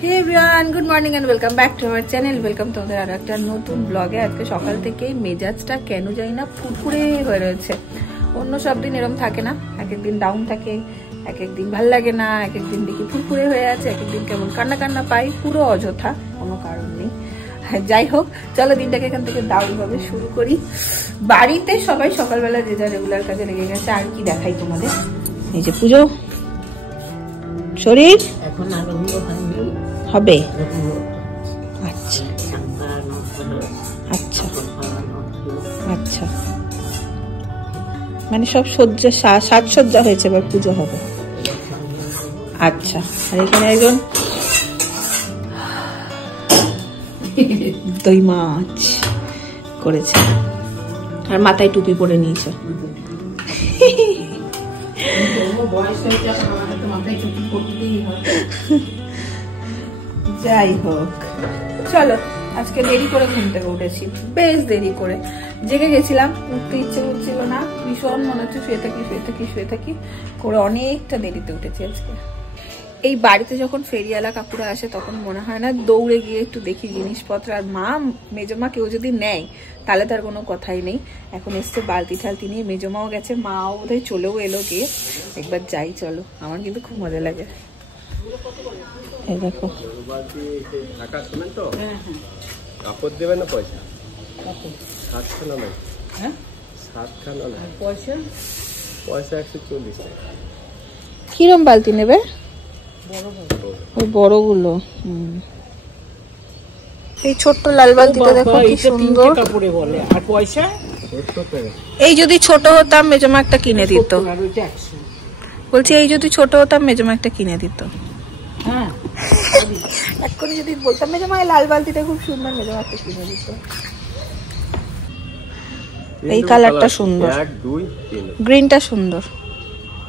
Hey everyone, good morning and welcome back to our channel. Welcome তোমাদের আরো একটা নতুন ব্লগে। আজকে সকাল থেকে মেজাজটা কেন জানি না ফুরফুরে হয়ে রয়েছে। অন্য সব দিন এরকম থাকে না, এক একদিন ডাউন থাকে, এক একদিন ভাল লাগে না, এক একদিন দেখি ফুরফুরে হয়ে আছে, এক একদিন কেমন কান্না কান্না পাই, পুরো অযথা, কোনো কারণ নেই। যাই হোক, চলো দিনটাকে এখান থেকে দারুণভাবে শুরু করি। বাড়িতে সবাই সকালবেলা যে যা রেগুলার কাজে লেগে গেছে। আর কি দেখাই তোমাদের, এই যে পুজো, শরীর এখন হবে। আচ্ছা আচ্ছা আচ্ছা, মানে সব সজ্জা সাজসজ্জা হয়েছে, এবার পুজো হবে। আচ্ছা, আর এখানে একজন দই মাছ করেছে আর মাথায় টুপি পরে নিয়েছে। যাই হোক, চলো আজকে দেরি করে ঘুম থেকে উঠেছি, বেশ দেরি করে জেগে গেছিলাম, উঠতে ইচ্ছে করছিল না, ভীষণ মনে হচ্ছে শুয়ে থাকি করে অনেকটা দেরিতে উঠেছি আজকে। এই বাড়িতে যখন ফেরিওয়ালা কাকুরা আসে তখন মনে হয় না দৌড়ে গিয়ে একটু দেখি জিনিসপত্র। আর মা মেজমা কেউ যদি নেয় তাহলে তার কোনো কথাই নেই। এখন এসছে বালতি ঠালতি নিয়ে, মেজমাও গেছে, মাও বোধহয় চলেও এলো গিয়ে। একবার যাই চলো, আমার কিন্তু খুব মজা লাগে। এই দেখো, কিরম বালতি নেবে? বড়গুলো। এই ছোট্ট লাল বালতিটা দেখো কি সুন্দর। এই যদি ছোট হতাম মেজমা একটা কিনে দিত। বলছি এই যদি ছোট হতাম মেজমা একটা কিনে দিত। হ্যাঁ, এক্ষুনি যদি বলতাম মেজমা লাল বালতিটা খুব সুন্দর, মেজমা একটা কিনে দিত। এই কালারটা সুন্দর, গ্রিনটা সুন্দর।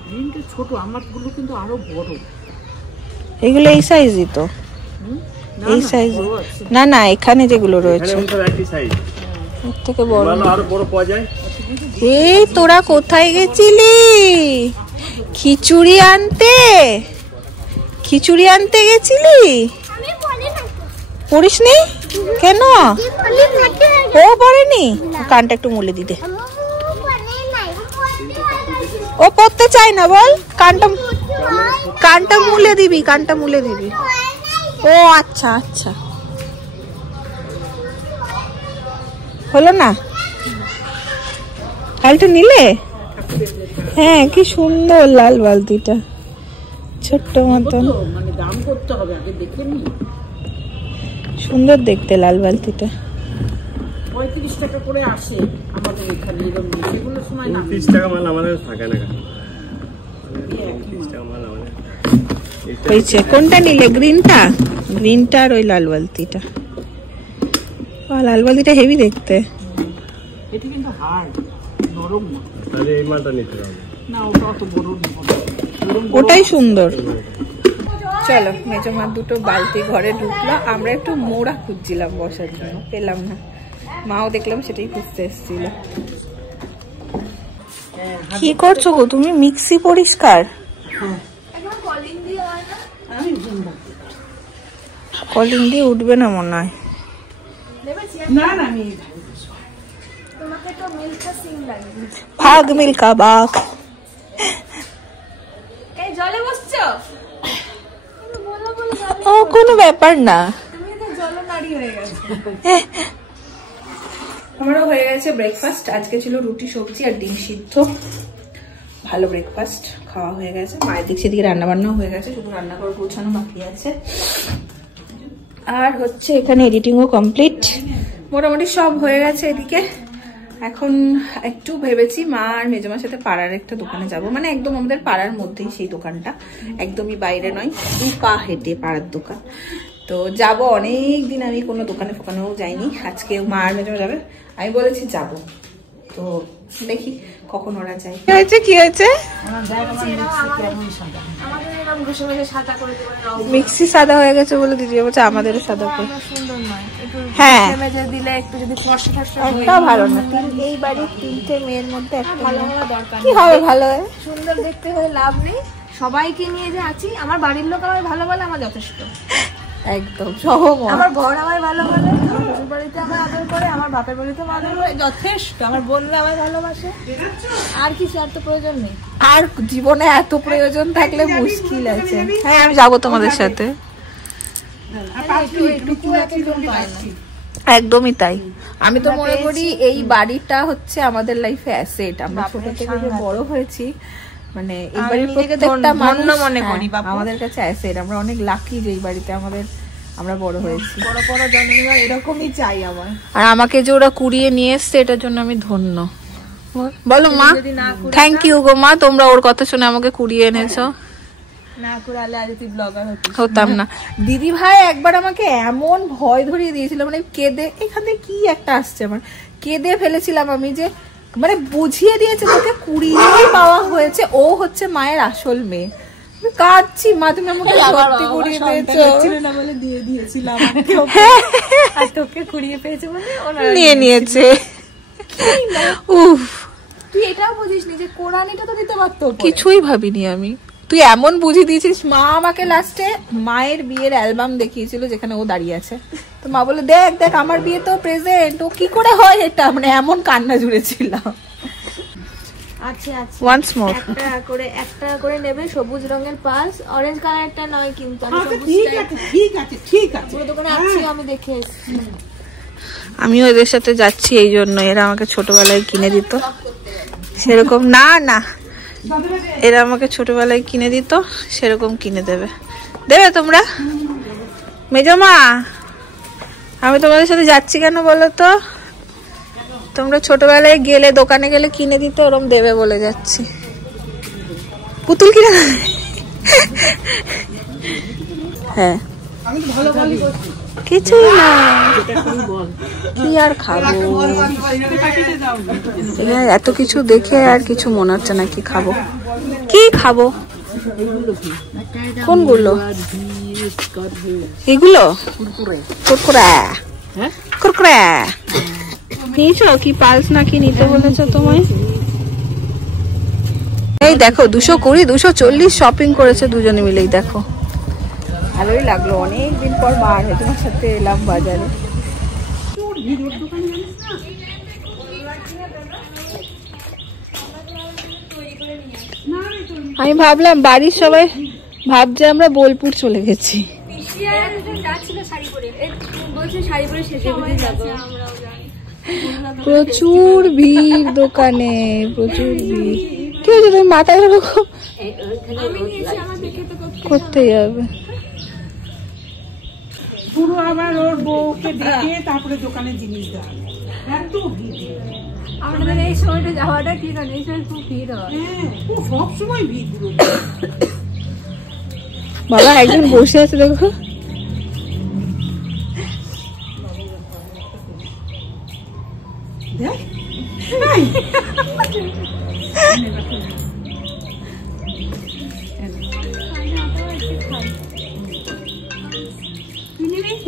গ্রিনটা ছোট, আমারগুলো কিন্তু আরো বড়। এগুলো এই সাইজই তো, এই সাইজ না না, এখানে যেগুলো রয়েছে এর থেকে বড় আরো বড় পাওয়া যায়। এই তোরা কোথায় গেছিলি? খিচুড়ি আনতে গেছিলি? পড়িসনি কেন? ও পড়েনি? কানটা একটু মুলে দিতে। ও পড়তে চাই না, বল। কানটা মুলে দিবি, কানটা মুলে দিবি। ও আচ্ছা আচ্ছা, হলো না? কালটা নিলে? হ্যাঁ, কি সুন্দর লাল বালতিটা, ছোট্ট মতন, সুন্দর দেখতে লাল বালতিটা। 35 টাকা করে আসে আমাদের এখানে, এগুলো সময় না 30 টাকা মাল আমাদের থাকে না। কোনটা নিলে? গ্রিনটা আর ওই লাল বালতিটা। লাল বালতিটা হেভি দেখতে। এটা কিন্তু হার্ড, নরম না। আরে এই মালটা নিতে হবে না, ওটা অত বড় না, ওটাই সুন্দর। চলো, মেজমার দুটো বালতি ঘরে ঢুকলো। আমরা একটু মোড়া খুঁজছিলাম বসার জন্য, পেলাম না। মাও দেখলাম সেটাই খুঁজতে এসেছিল। কি করছো গো তুমি? মিক্সি পরিষ্কার? কলিং দিয়ে উঠবে না মনে হয়। ভাগ মিল্কা বাঘ। ও কোনো ব্যাপার না। আমারও হয়ে গেছে ব্রেকফাস্ট। আজকে ছিল রুটি সবজি আর ডিম সিদ্ধ। ভালো ব্রেকফাস্ট খাওয়া হয়ে গেছে। মায়ের দিক সেদিকে রান্না বান্নাও হয়ে গেছে, শুধু রান্না করে পৌঁছানো বাকি আছে। আর হচ্ছে এখানে এডিটিংও কমপ্লিট, মোটামুটি সব হয়ে গেছে এদিকে। এখন একটু ভেবেছি মা আর মেজমার সাথে পাড়ার একটা দোকানে যাব, মানে একদম আমাদের পাড়ার মধ্যেই সেই দোকানটা, একদমই বাইরে নয়, 2 পা হেঁটে পাড়ার দোকান। তো যাব, অনেকদিন আমি কোনো দোকানে ফোকানেও যাইনি। আজকে মা আর মেজমা যাবে, আমি বলেছি যাব। তো দেখি কখন ওরা যায়। কি হয়েছে? মিক্সি সাদা হয়ে গেছে বলে দিদি বলছে আমাদেরও সাদা করে। হ্যাঁ, একটা ভালো না। এই বাড়ির 3টে মেয়ের মধ্যে একটা ভালো হওয়া দরকার। কি হবে ভালো? সুন্দর দেখতে হয়ে লাভ নেই। সবাইকে নিয়ে যে আছি, আমার বাড়ির লোক আমার ভালো বলে আমার যথেষ্ট। একদম সহমত। আমার বর আমায় ভালো বলে, আমার শ্বশুর বাড়িতে আমার আদর করে, আমার বাপের বাড়িতে আদর করে, যথেষ্ট। আমার বোনরা আমায় ভালোবাসে, আর কিছু আর তো প্রয়োজন নেই। আর জীবনে এত প্রয়োজন থাকলে মুশকিল আছে। হ্যাঁ আমি যাবো তোমাদের সাথে। একদমই তাই। আমি তো মনে করি এই বাড়িটা হচ্ছে আমাদের লাইফে অ্যাসেট। আমরা ছোট থেকে যে বড় হয়েছি, মানে এই বাড়ির প্রত্যেকটা মানুষ মনে করি আমাদের কাছে অ্যাসেট। আমরা অনেক লাকি যে এই বাড়িতে আমরা বড় হয়েছি। বড় বড় জন্মদিন এরকমই চাই আমার। আর আমাকে যে ওরা কুড়িয়ে নিয়ে এসছে এটার জন্য আমি ধন্য। বলো মা, থ্যাংক ইউ গো মা, তোমরা ওর কথা শুনে আমাকে কুড়িয়ে এনেছো। না কুড়ালে আজ তুই ব্লগার হতাম না। দিদি ভাই একবার আমাকে এমন ভয় ধরিয়ে দিয়েছিল, মানে কেঁদে, এখানে কি একটা আসছে, আমার কেঁদে ফেলেছিলাম আমি, যে মানে বুঝিয়ে দিয়েছে তোকে কুড়িয়ে পাওয়া হয়েছে, ও হচ্ছে মায়ের আসল মেয়ে। কাঁদছি, মা তুমি আমাকে সত্যি কুড়িয়ে পেয়েছো না বলে দিয়ে দিয়েছিলাম, আর তোকে কুড়িয়ে পেয়েছে বলে নিয়ে নিয়েছে। উফ, তুই এটাও বুঝিস নি যে কোরআনিটা তো দিতে পারতো। কিছুই ভাবিনি আমি। তুই এমন বুঝিয়ে দিয়েছিস। মা আমাকে লাস্টে মায়ের বিয়ের অ্যালবাম দেখিয়েছিল যেখানে ও দাঁড়িয়ে আছে। তো মা বলে দেখ দেখ আমার বিয়ে তো প্রেজেন্ট, ও কি করে হয় এটা, মানে এমন কান্না জুড়েছিল। আচ্ছা আচ্ছা, ওয়ান্স মোর একটা করে নেবে, সবুজ রঙের পাস, অরেঞ্জ কালারটা নয় কিন্তু। ঠিক আছে পুরো দোকানে আছি, আমি দেখে এসেছি। আমিও এদের সাথে যাচ্ছি এই জন্য, এরা আমাকে ছোটবেলায় কিনে দিত সেরকম। না না, এরা আমাকে ছোটবেলায় কিনে দিত সেরকম কিনে দেবে তোমরা। মেজমা, আমি তোমাদের সাথে যাচ্ছি কেন বলো তো? তোমরা ছোটবেলায় গেলে, দোকানে গেলে কিনে দিতে, ওরম দেবে বলে যাচ্ছি। পুতুল কিনে হ্যাঁ, কিছুই না, কি আর খাবো, এত কিছু দেখে আর কিছু মনে হচ্ছে না কি খাবো। কি খাবো? কোনগুলো? এগুলো কুরকুরে কুরকুরে নিয়েছো কি? পালস নাকি নিতে বলেছো তোমায়? এই দেখো 220 240 শপিং করেছে দুজনে মিলেই। দেখো ভালোই লাগলো, অনেকদিন পর বার হয়ে তোমার সাথে এলাম বাজারে। আমি ভাবলাম বাড়ির সবাই ভাবছে আমরা বোলপুর চলে গেছি। প্রচুর ভিড় দোকানে, প্রচুর ভিড়। কি হয়েছে তুমি মাথায় ওরকম করতে যাবে? পুরো আবার ওর বউকে ডেকে তারপরে দোকানে জিনিস দেওয়া, এত ভিড়। আমাদের এই সময়টা যাওয়াটা ঠিক আছে, এই সময় খুব ভিড় হয়। হ্যাঁ, সব সময় ভিড় পুরো। বাবা একজন বসে আছে দেখো।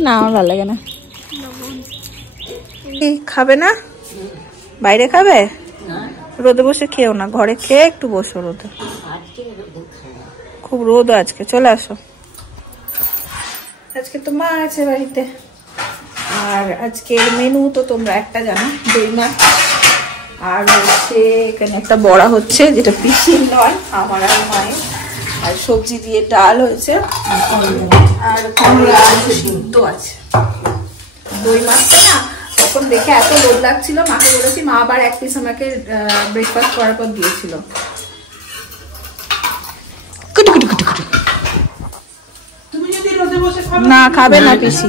না আমার ভালো লাগে না। খাবে না? বাইরে খাবে? রোদে বসে খেও না, ঘরে খেয়ে একটু বসো রোদে। খুব রোদ আজকে, চলে আসো। আজকে তো মা আছে বাড়িতে, আর আজকের মেনু তো তোমরা একটা জানো, দই মাছ, আর হচ্ছে এখানে একটা বড়া হচ্ছে যেটা পিসির নয়, আমার আর মায়ের, আর সবজি দিয়ে ডাল হয়েছে, আর সিদ্ধ আছে। দই মাছটা না তখন দেখে এত লোভ লাগছিল, মাকে বলেছি, মা আবার এক পিস আমাকে ব্রেকফাস্ট করার পর দিয়েছিল। না খাবে না পিসি,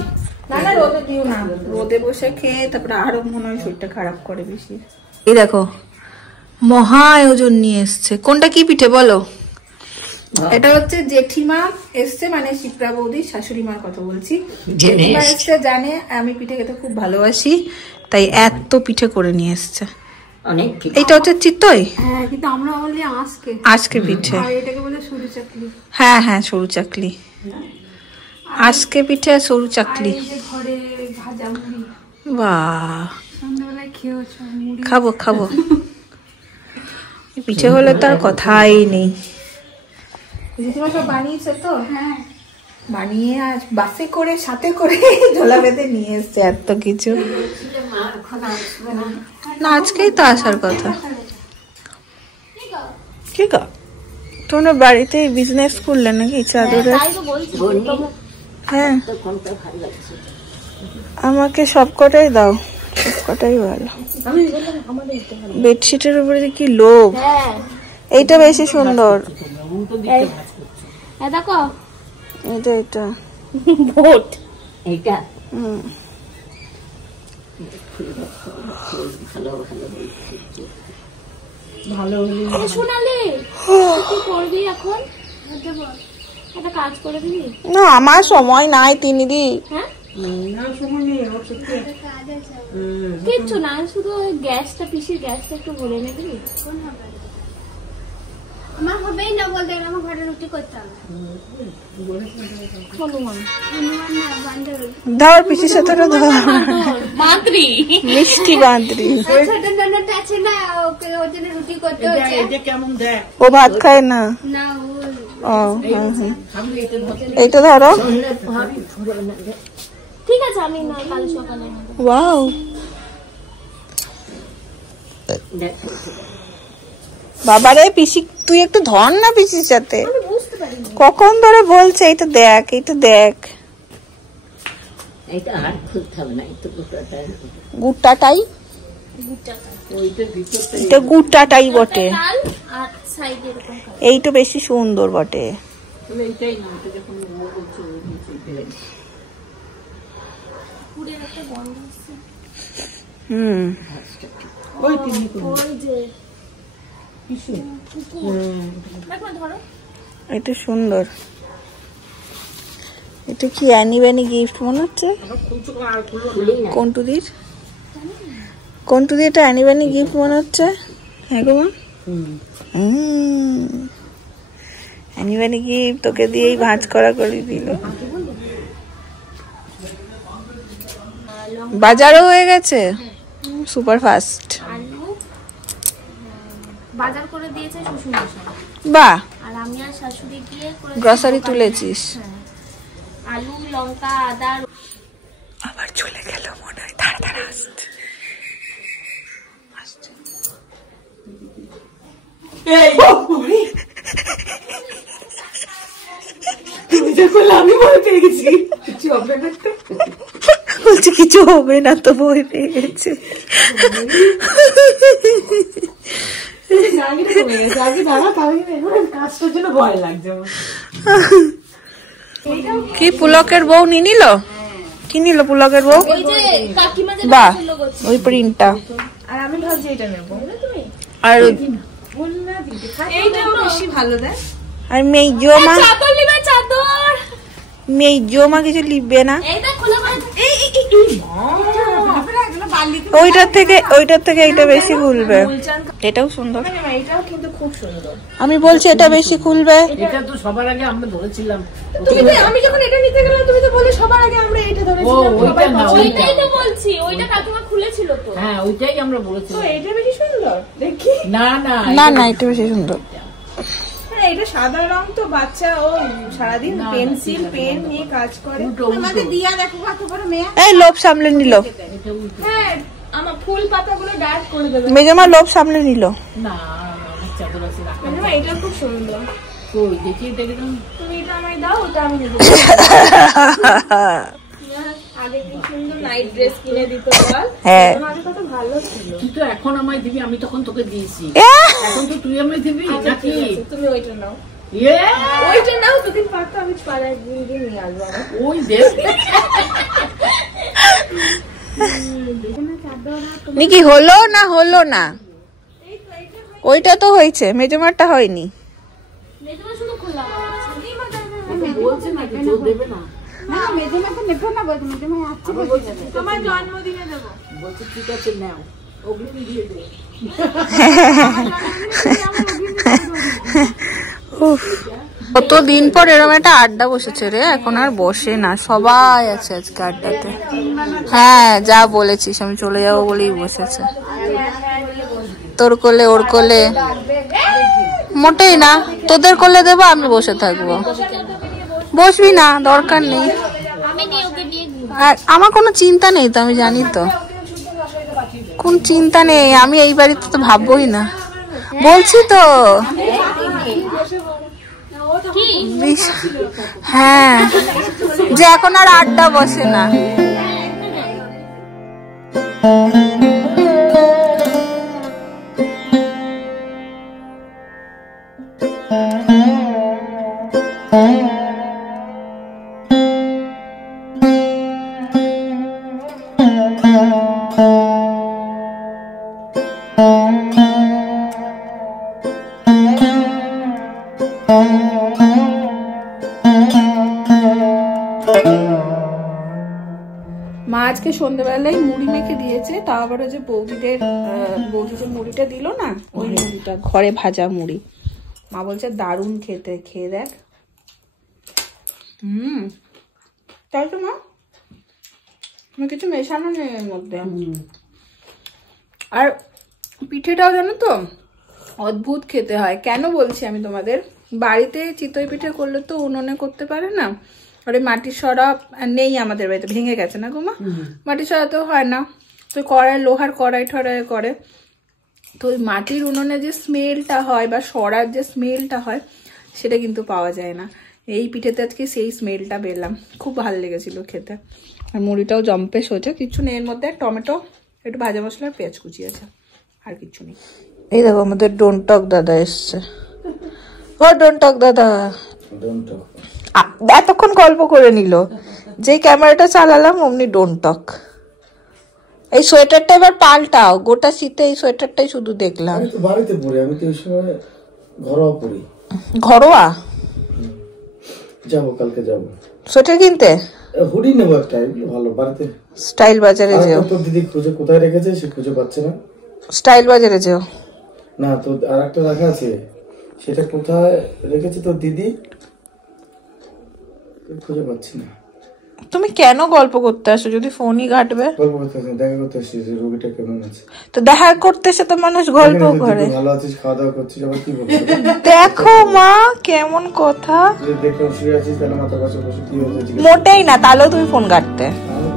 না না রোদে দিও না, রোদে বসে খেয়ে তারপরে আরো মনে হয় শরীরটা খারাপ করে বেশি। এই দেখো মহা আয়োজন নিয়ে এসছে। কোনটা কি পিঠে বলো? এটা হচ্ছে জেঠিমা এসছে, মানে শিপ্রা বৌদি শাশুড়ি মার কথা বলছি। জেঠিমা এসছে, জানে আমি পিঠে খেতে খুব ভালোবাসি, তাই এত পিঠে করে নিয়ে এসছে। এটা হচ্ছে চিতই, হ্যাঁ কিন্তু আমরা বলি আজকে পিঠে, আর এটাকে বলে সরু চাকলি। হ্যাঁ হ্যাঁ সরু চাকলি, আজকে পিঠে সরু চাকলি। ঘরে ভাজা মুড়ি, বাহ সন্ধ্যাবেলায় খেয়েছ মুড়ি? খাবো খাবো। পিঠে হলে তো আর কথাই নেই। জেঠিমা সব বানিয়েছে তো? হ্যাঁ বানিয়ে আজ বাসে করে সাথে করে ঝোলা বেঁধে নিয়ে এসছে এত কিছু। না আজকেই তো আসার কথা। কি গো তোমরা বাড়িতে বিজনেস করলে নাকি চাদরের? হ্যাঁ আমাকে সবকটাই দাও, সবকটাই ভালো। বেডশিটের উপরে কি লোভ। এইটা বেশি সুন্দর। দেখো এটা এটা ভোট এইটা ভালো সোনালি কি করবি এখন? একটা কাজ করে দিবি না? আমার সময় নাই তিনিদি। হ্যাঁ না সময় নেই ওর সত্যি। কিচ্ছু না, শুধু গ্যাসটা পিসির গ্যাসটা একটু ভরে এনে দিবি। আমার হবেই না বলতে, আমার ঘরে রুটি করতে হবে। ধর পিসির সাথে ধর মাদ্রি মিষ্টি বাঁধরি। ছোট ননদটা আছে না, ওকে ওর জন্য রুটি করতে হচ্ছে। এটা কেমন দেখ ও ভাত খায় না। না ও এইটা ধরো। ঠিক আছে, আমি নয় কাল সকালে ওয়াও বাবারে পিসি তুই একটু ধর না পিসির সাথে। কখন ধরে বলছে এইটা দেখ, এইটা দেখ। এইটা আর খুলতে হবে না, একটু গুড়টাটাই, ওইটার ভিতরটা এটা গুড়টাটাই বটে। লাল আর সাইডে এরকম এইটা বেশি সুন্দর বটে। এইটাই না, এটা যখন ও বলছে ওই নিচে পুরের একটা গন্ধ আছে। ওই তিনি ওই যে দেখো ধরো, এটা সুন্দর। এটা কি অ্যানিভার্সারি গিফট মনে হচ্ছে? কন্টুদির, কন্টুদির এটা অ্যানিভার্সারি গিফট মনে হচ্ছে। হ্যাঁ গো মা, অ্যানিভার্সারি গিফট তোকে দিয়েই ভাঁজ করা করে দিল। বাজারও হয়ে গেছে, সুপার ফাস্ট। আলু বাজার করে দিয়েছে শ্বশুর মশাই, বাহ আর আমি আর শাশুড়ি গিয়ে গ্রসারি তুলেছিস। আলু লঙ্কা আদা। আবার চলে গেল মনে হয়, তাড়াতাড়ি আসতে। আমি ভয় পেয়ে গেছি, কিছু হবে না তো। বলছে কিছু হবে না তো, ভয় পেয়ে গেছে। কাজটার জন্য ভয় লাগছে আমার। কি পুলকের বউ নিয়ে নিল? কি নিল পুলকের বউ? ওই যে কাকিমা যে বাহ ছিল গোছ। ওই প্রিন্টটা। আর আমি ভাবছি এটা নেব তুমি, আর এইটা বেশি ভালো দেয়। আর মেজো মা, চাদর নিবে চাদর। মেজো মা কিছু লিখবে না। এইটা খোলা করে এই ওইটার থেকে এইটা বেশি খুলবে। এটাও সুন্দর, এইটাও কিন্তু খুব সুন্দর। আমি বলছি এটা বেশি খুলবে। এটা তো সবার আগে আমরা ধরেছিলাম। তুমি তো আমি যখন এটা নিতে গেলাম তুমি তো বলে সবার আগে আমরা এটা ও ধরেছিলাম। ওইটা না, ওইটাই তো বলছি, ওইটা কাকিমা খুলেছিল তো। হ্যাঁ ওইটাই আমরা বলেছিলাম। এটা বেশি সুন্দর দেখি। না না না না এটা বেশি সুন্দর। এটা সাদা রং তো, বাচ্চা ও সারাদিন পেন্সিল পেন নিয়ে কাজ করে। আমাদের দিয়া দেখো কত বড় মেয়ে। এই লোভ সামলে নিল, হ্যাঁ আমার ফুল পাতাগুলো ডার্ক করে দেবে। মেজো মা লোভ সামলে নিল। না আমার চাদর আছে রাখা। মানে এটা খুব সুন্দর। কই দেখি দেখলাম। তুমি এটা আমায় দাও, ওটা আমি নেব। আগে কি সুন্দর নাইট ড্রেস কিনে দিত বল। হ্যাঁ আগে কত ভালো ছিল। তুই তো এখন আমায় দিবি, আমি তখন তোকে দিয়েছি। এখন তো তুই আমায় দিবি নাকি? তুমি ওইটা নাও, ইয়ে ওইটা নাও। দুদিন পর তো আমি পাড়ায় গিয়ে নিয়ে আসবো। ওই দেখ নাকি হলো না, হলো না। ওইটা তো হয়েছে, মেজমারটা হয়নি। মেজমা শুধু খোলা বলছে না কি জোর দেবে না। না মেজমা তো নেব না, বলতে মেজমা আসছে বলছে। তোমার জন্মদিনে দেবো। বলছে ঠিক আছে নাও, অগ্রিম দিয়ে দে। কতদিন পর এরকম একটা আড্ডা বসেছে রে, এখন আর বসে না, সবাই আছে আজকে আড্ডাতে। হ্যাঁ যা বলেছিস, আমি চলে যাবো বলেই বসেছে। তোর কোলে ওর কোলে মোটেই না, তোদের কোলে দেবো, আমি বসে থাকবো। বসবি না, দরকার নেই। আর আমার কোনো চিন্তা নেই তো, আমি জানি তো কোন চিন্তা নেই। আমি এই বাড়িতে তো ভাববোই না, বলছি তো। হ্যাঁ, যে এখন আর আড্ডা বসে না। মা আজকে সন্ধ্যাবেলায় মুড়ি মেখে দিয়েছে, তাও আবার যে বৌদি যে মুড়িটা দিল না, ওই মুড়িটা ঘরে ভাজা মুড়ি। মা বলছে দারুণ খেতে, খেয়ে দেখ। তাই তো মা, কিছু মেশানো নেই এর মধ্যে। আর পিঠেটাও জানো তো অদ্ভুত খেতে হয়। কেন বলছি আমি তোমাদের, বাড়িতে চিতই পিঠে করলে তো উনুনে করতে পারে না, আর ওই মাটির সরা নেই আমাদের বাড়িতে, ভেঙে গেছে না গোমা, মাটির সরা তো হয় না, তো কড়াই লোহার কড়াই ঠড়াই করে। তো ওই মাটির উনুনে যে স্মেলটা হয় বা সরার যে স্মেলটা হয় সেটা কিন্তু পাওয়া যায় না। এই পিঠেতে আজকে সেই স্মেলটা পেলাম, খুব ভালো লেগেছিল খেতে। আর মুড়িটাও জম্পেশ হয়েছে, কিছু নেই এর মধ্যে, টমেটো, একটু ভাজা মশলা আর পেঁয়াজ কুচি আছে, আর কিছু নেই। এই দেখো আমাদের ডোনটক দাদা এসছে। ও ডোনটক দাদা এতক্ষণ গল্প করে নিল, যে ক্যামেরাটা চালালাম অমনি ডোনটক। এই সোয়েটারটা এবার পাল্টাও, গোটা শীতে এই সোয়েটারটাই শুধু দেখলাম। আমি তো বাড়িতে পরি, আমি তো ওই সময় ঘরোয়া পরি। ঘরোয়া? যাবো, কালকে যাবো সোয়েটার কিনতে। হুডি নেবো একটা, ভালো বাড়িতে। স্টাইল বাজারে যেও। তোর দিদি খুঁজে কোথায় রেখেছে, সে খুঁজে পাচ্ছে না। স্টাইল বাজারে যেও না, তো আর একটা রাখা আছে, সেটা কোথায় রেখেছে তোর দিদি, খুঁজে পাচ্ছি না। তুমি কেন গল্প করতে আসো যদি ফোনই ঘাটবে? গল্প করতে আসি, দেখা করতে আসি যে রোগীটা কেমন আছে। তো দেখা করতে এসে তো মানুষ গল্প করে। ভালো আছিস, খাওয়া দাওয়া করছিস, আবার কি বলবো? দেখো মা কেমন কথা। দেখলাম শুয়ে আছিস, তাহলে মাথার কাছে বসে কি হয়েছে? মোটেই না, তাহলেও তুমি ফোন ঘাটতে। আমি